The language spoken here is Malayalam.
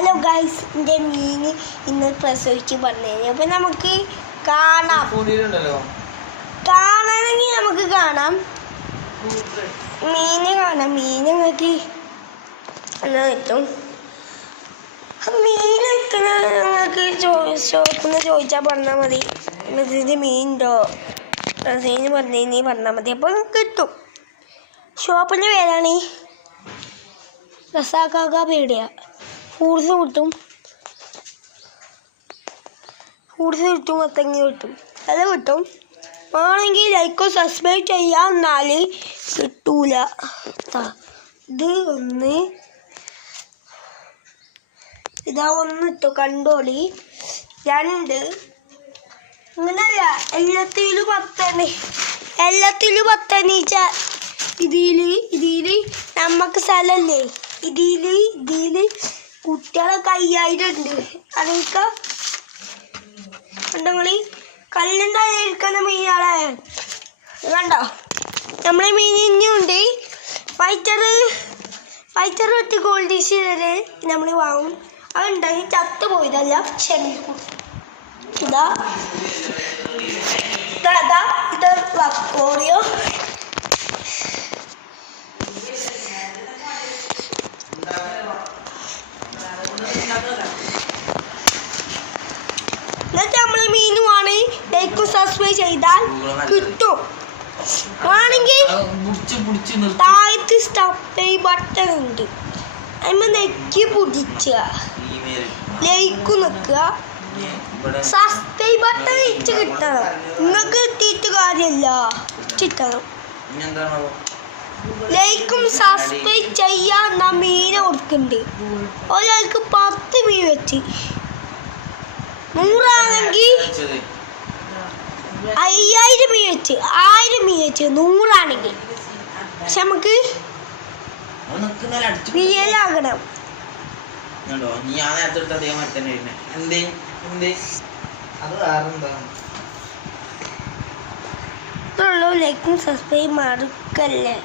ഹലോ ഗൈസ്, എൻ്റെ മീൻ ഇന്ന് പ്രസവിച്ച് പറഞ്ഞു. അപ്പം നമുക്ക് കാണാം. കാണണമെങ്കിൽ നമുക്ക് കാണാം. മീൻ കാണാം. മീൻ നിങ്ങൾക്ക് എന്നാ കിട്ടും. മീൻ വെക്കുന്നത് നിങ്ങൾക്ക് ഷോപ്പിൽ നിന്ന് ചോദിച്ചാൽ പറഞ്ഞാൽ മതി. ഇതിൻ്റെ മീനുണ്ടോ റസീന് പറഞ്ഞ് പറഞ്ഞാൽ മതി. അപ്പോൾ കിട്ടും. ഷോപ്പിൻ്റെ പേരാണ് റസാക്കാക്ക പേടിയ. ഫ്രൂട്ട്സ് കിട്ടും, മത്തങ്ങ കിട്ടും, അത് കിട്ടും. ആണെങ്കിൽ ലൈക്കോ സബ്സ്ക്രൈബ് ചെയ്യാം, എന്നാൽ കിട്ടൂല. ഇത് ഒന്ന് ഇട്ടോ കണ്ടോളി. 2 അങ്ങനല്ല, എല്ലാത്തിലും 10 ഇതിൽ നമുക്ക് സ്ഥലമല്ലേ. ഇതിൽ കുട്ടികളെ 5000 ഉണ്ട്. അതൊക്കെ കണ്ടോളി. കല്ലുണ്ടായിരിക്കുന്ന മീനാളെ കണ്ടോ. നമ്മളെ മീൻ ഇനിയുണ്ട്. ഫൈറ്റർ വെട്ടി ഗോൾഡ് ഡിഷ് വരെ നമ്മൾ വാങ്ങും. അതുണ്ടായി ചത്തു പോയതല്ല. ഇതാ ഇത് വക്കോറിയോ. എന്നിട്ട് നമ്മളെ മീനുമാണ്. ലൈക്ക് സബ്സ്ക്രൈബ് ചെയ്താൽ കിട്ടും. ആണെങ്കിൽ താഴത്ത് സബ്സ്ക്രൈബ് ബട്ടൺ ഉണ്ട്, അതിന് നെക്കി പിടിച്ച ലൈക്ക് നിൽക്കുക. സബ്സ്ക്രൈബ് ബട്ടൺ ഇച്ച് കിട്ടണം. നിങ്ങൾക്ക് കിട്ടിയിട്ട് കാര്യമല്ല, കിട്ടണം. ലൈക്കും സബ്സ്ക്രൈബ് ചെയ്യാൻ നാം മീനെ കൊടുക്കുന്നുണ്ട്. ഒരാൾക്ക് 10 മീൻ വെച്ച് 100 ആണെങ്കിൽ 5000 മീൻ വെച്ച് 1000 മീൻ വെച്ച് 100 ആണെങ്കിൽ. പക്ഷെ നമുക്ക് റിയലാകണം. ലൈക്കും സബ്സ്ക്രൈബ് മറക്കല്ലേ.